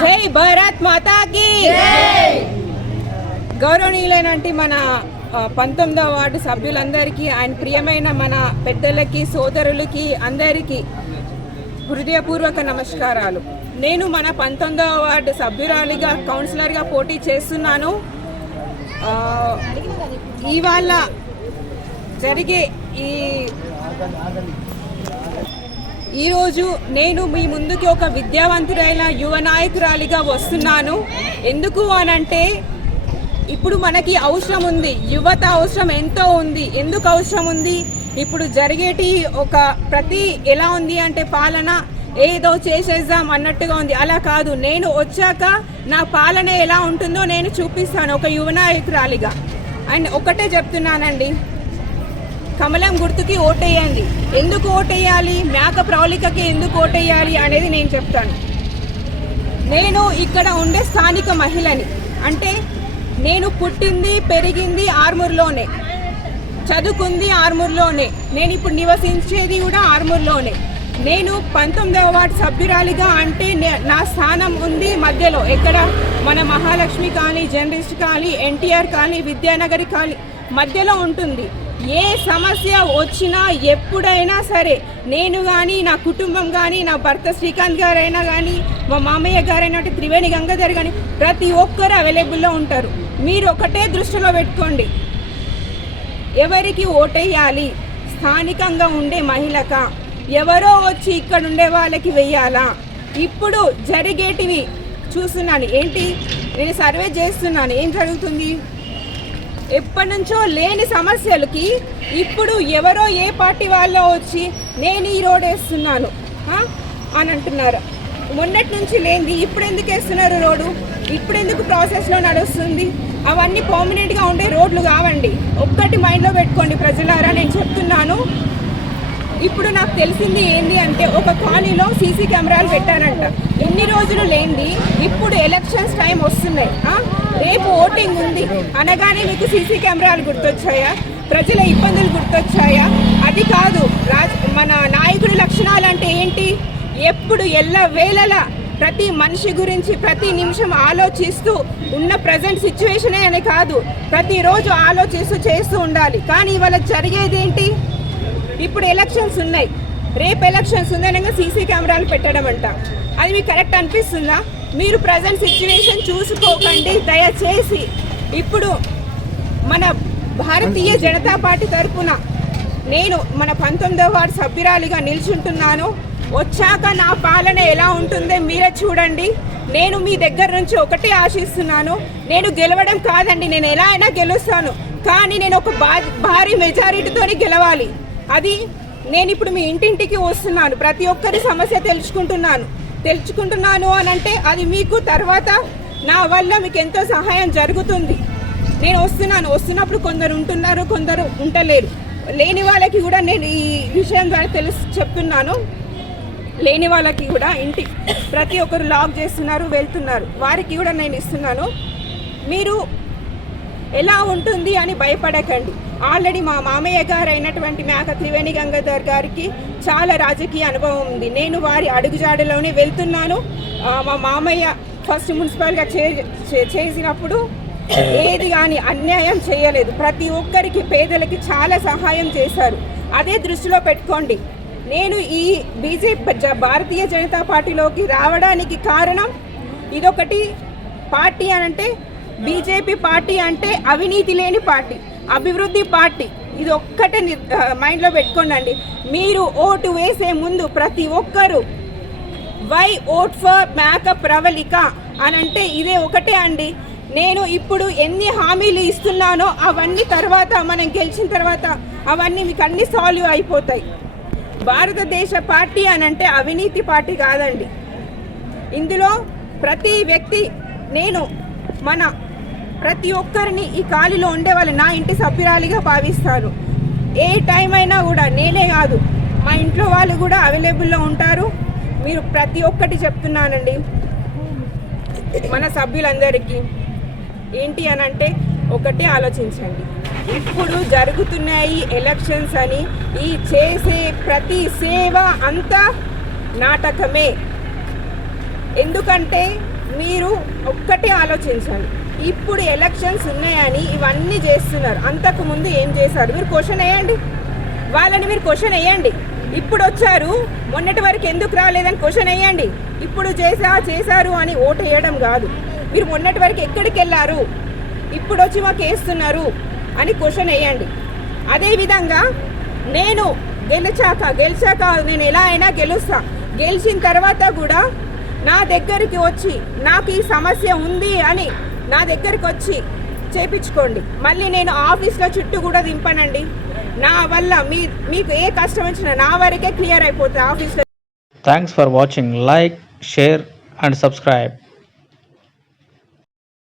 జై భారత్ మాతాకి గౌరవనీయులైనటువంటి మన పంతొమ్మిదవ వార్డు సభ్యులందరికీ ఆయన ప్రియమైన మన పెద్దలకి సోదరులకి అందరికీ హృదయపూర్వక నమస్కారాలు. నేను మన పంతొమ్మిదవ వార్డు సభ్యురాలిగా కౌన్సిలర్గా పోటీ చేస్తున్నాను. ఇవాళ జరిగే ఈ ఈరోజు నేను మీ ముందుకి ఒక విద్యావంతుడైన యువ నాయకురాలిగా వస్తున్నాను. ఎందుకు అనంటే ఇప్పుడు మనకి అవసరం ఉంది. యువత అవసరం ఎంతో ఉంది. ఎందుకు అవసరం ఉంది? ఇప్పుడు జరిగేటి ఒక ప్రతి ఎలా ఉంది అంటే పాలన ఏదో చేసేద్దాం అన్నట్టుగా ఉంది. అలా కాదు. నేను వచ్చాక నా పాలన ఎలా ఉంటుందో నేను చూపిస్తాను ఒక యువ నాయకురాలిగా. అండ్ ఒకటే చెప్తున్నానండి. కమలం గుర్తుకి ఓటేయండి. ఎందుకు ఓటేయాలి? మేక ప్రౌలికకి ఎందుకు ఓటేయాలి అనేది నేను చెప్తాను. నేను ఇక్కడ ఉండే స్థానిక మహిళని అంటే నేను పుట్టింది పెరిగింది ఆర్మూర్లోనే. చదువుకుంది ఆర్మూర్లోనే. నేను ఇప్పుడు నివసించేది కూడా ఆర్మూర్లోనే. నేను పంతొమ్మిదవ వార్డు సభ్యురాలిగా అంటే నా స్థానం ఉంది మధ్యలో. ఎక్కడ? మన మహాలక్ష్మి కానీ జర్నలిస్ట్ కానీ ఎన్టీఆర్ కానీ విద్యానగరి కానీ మధ్యలో ఉంటుంది. ఏ సమస్య వచ్చినా ఎప్పుడైనా సరే నేను కానీ నా కుటుంబం కానీ నా భర్త శ్రీకాంత్ గారైనా కానీ మా మామయ్య గారైనా త్రివేణి గంగాధర్ కానీ ప్రతి ఒక్కరు అవైలబుల్లో ఉంటారు. మీరు ఒకటే దృష్టిలో పెట్టుకోండి. ఎవరికి ఓటేయాలి స్థానికంగా ఉండే మహిళక. ఎవరో వచ్చి ఇక్కడ ఉండే వాళ్ళకి వెయ్యాలా? ఇప్పుడు జరిగేటివి చూస్తున్నాను. ఏంటి? నేను సర్వే చేస్తున్నాను. ఏం జరుగుతుంది? ఎప్పటి నుంచో లేని సమస్యలకి ఇప్పుడు ఎవరో ఏ పార్టీ వాళ్ళో వచ్చి నేను ఈ రోడ్ వేస్తున్నాను అని అంటున్నారు. మొన్నటి నుంచి లేనిది ఇప్పుడు ఎందుకు వేస్తున్నారు రోడ్డు? ఇప్పుడు ఎందుకు ప్రాసెస్లో నడుస్తుంది? అవన్నీ పర్మనెంట్గా ఉండే రోడ్లు కావండి. ఒక్కటి మైండ్లో పెట్టుకోండి ప్రజలారా నేను చెప్తున్నాను. ఇప్పుడు నాకు తెలిసింది ఏంటి అంటే ఒక కాలనీలో సీసీ కెమెరాలు పెట్టానంట ఎన్ని రోజులు లేనిది ఇప్పుడు ఎలక్షన్స్ టైం వస్తున్నాయి రేపు ఓటింగ్ ఉంది. అనగానే మీకు సీసీ కెమెరాలు గుర్తొచ్చాయా? ప్రజల ఇబ్బందులు గుర్తొచ్చాయా? అది కాదు. రాజ్ మన నాయకుడి లక్షణాలు అంటే ఏంటి? ఎప్పుడు ఎల్ల వేళలా ప్రతి మనిషి గురించి ప్రతి నిమిషం ఆలోచిస్తూ ఉన్న ప్రజెంట్ సిచ్యువేషనే అని కాదు. ప్రతిరోజు ఆలోచిస్తూ చేస్తూ ఉండాలి. కానీ ఇవాళ జరిగేది ఏంటి? ఇప్పుడు ఎలక్షన్స్ ఉన్నాయి. రేపు ఎలక్షన్స్ ఉందనగా సీసీ కెమెరాలు పెట్టడం అంట. అది మీకు కరెక్ట్ అనిపిస్తుందా? మీరు ప్రజెంట్ సిచ్యువేషన్ చూసుకోకండి దయచేసి. ఇప్పుడు మన భారతీయ జనతా పార్టీ తరఫున నేను మన పంతొమ్మిదవ వార్డు సభ్యురాలిగా నిల్చుంటున్నాను. వచ్చాక నా పాలన ఎలా ఉంటుందో మీరే చూడండి. నేను మీ దగ్గర నుంచి ఒకటే ఆశిస్తున్నాను. నేను గెలవడం కాదండి నేను ఎలా అయినా గెలుస్తాను. కానీ నేను ఒక భారీ మెజారిటీతో గెలవాలి. అది నేను ఇప్పుడు మీ ఇంటింటికి వస్తున్నాను. ప్రతి ఒక్కరి సమస్య తెలుసుకుంటున్నాను. తెలుసుకుంటున్నాను అని అంటే అది మీకు తర్వాత నా వల్ల మీకు ఎంతో సహాయం జరుగుతుంది. నేను వస్తున్నాను. వస్తున్నప్పుడు కొందరు ఉంటున్నారు కొందరు ఉంటలేరు లేని వాళ్ళకి కూడా నేను ఈ విషయం ద్వారా తెలుసు చెప్తున్నాను. లేని వాళ్ళకి కూడా ఇంటి ప్రతి ఒక్కరు లాక్ చేస్తున్నారు వెళ్తున్నారు. వారికి కూడా నేను ఇస్తున్నాను. మీరు ఎలా ఉంటుంది అని భయపడకండి. ఆల్రెడీ మా మామయ్య గారు అయినటువంటి మేక త్రివేణి గంగాధర్ గారికి చాలా రాజకీయ అనుభవం ఉంది. నేను వారి అడుగుజాడలోనే వెళ్తున్నాను. మా మామయ్య ఫస్ట్ మున్సిపల్గా చే చే- చేసినప్పుడు ఏది కానీ అన్యాయం చేయలేదు. ప్రతి ఒక్కరికి పేదలకి చాలా సహాయం చేశారు. అదే దృష్టిలో పెట్టుకోండి. నేను ఈ బీజేపీ జ- భారతీయ జనతా పార్టీలోకి రావడానికి కారణం ఇదొకటి. పార్టీ అంటే బీజేపీ పార్టీ అంటే అవినీతి లేని పార్టీ. అభివృద్ధి పార్టీ. ఇది ఒక్కటే మైండ్లో పెట్టుకోండి మీరు ఓటు వేసే ముందు ప్రతి ఒక్కరూ why vote for makeup Pravalika అని అంటే ఇదే ఒకటే అండి. నేను ఇప్పుడు ఎన్ని హామీలు ఇస్తున్నానో అవన్నీ తర్వాత మనం గెలిచిన తర్వాత అవన్నీ మీకు అన్ని సాల్వ్ అయిపోతాయి. భారతదేశ పార్టీ అని అంటే అవినీతి పార్టీ కాదండి. ఇందులో ప్రతి వ్యక్తి నేను మన ప్రతి ఒక్కరిని ఈ ఖాళీలో ఉండే వాళ్ళు నా ఇంటి సభ్యురాలిగా భావిస్తారు. ఏ టైం అయినా కూడా నేనే కాదు మా ఇంట్లో వాళ్ళు కూడా అవైలబుల్లో ఉంటారు. మీరు ప్రతి ఒక్కటి చెప్తున్నానండి. మన సభ్యులందరికీ ఏంటి అని అంటే ఒకటే ఆలోచించండి. ఇప్పుడు జరుగుతున్నాయి ఎలక్షన్స్ అని ఈ చేసే ప్రతి సేవ అంతా నాటకమే. ఎందుకంటే మీరు ఒక్కటే ఆలోచించండి ఇప్పుడు ఎలక్షన్స్ ఉన్నాయని ఇవన్నీ చేస్తున్నారు. అంతకు ముందు ఏం చేశారు? మీరు క్వశ్చన్ వేయండి. వాళ్ళని మీరు క్వశ్చన్ వేయండి. ఇప్పుడు వచ్చారు. మొన్నటి వరకు ఎందుకు రాలేదని క్వశ్చన్ వేయండి. ఇప్పుడు చేసా చేశారు అని ఓటు వేయడం కాదు. మీరు మొన్నటి వరకు ఎక్కడికి వెళ్ళారు? ఇప్పుడు వచ్చి మాకు వేస్తున్నారు అని క్వశ్చన్ వేయండి. అదేవిధంగా నేను గెలిచాక గెలిచాక నేను ఎలా అయినా గెలుస్తా. గెలిచిన తర్వాత కూడా నా దగ్గరికి వచ్చి నాకు ఈ సమస్య ఉంది అని నా దగ్గరికి వచ్చి చేపించుకోండి. మళ్ళీ నేను ఆఫీస్లో చుట్టూ కూడా దింపనండి. నా వల్ల మీ మీకు ఏ కష్టం వచ్చినా నా వరకే క్లియర్ అయిపోతుంది ఆఫీస్లో. Thanks for watching like share and subscribe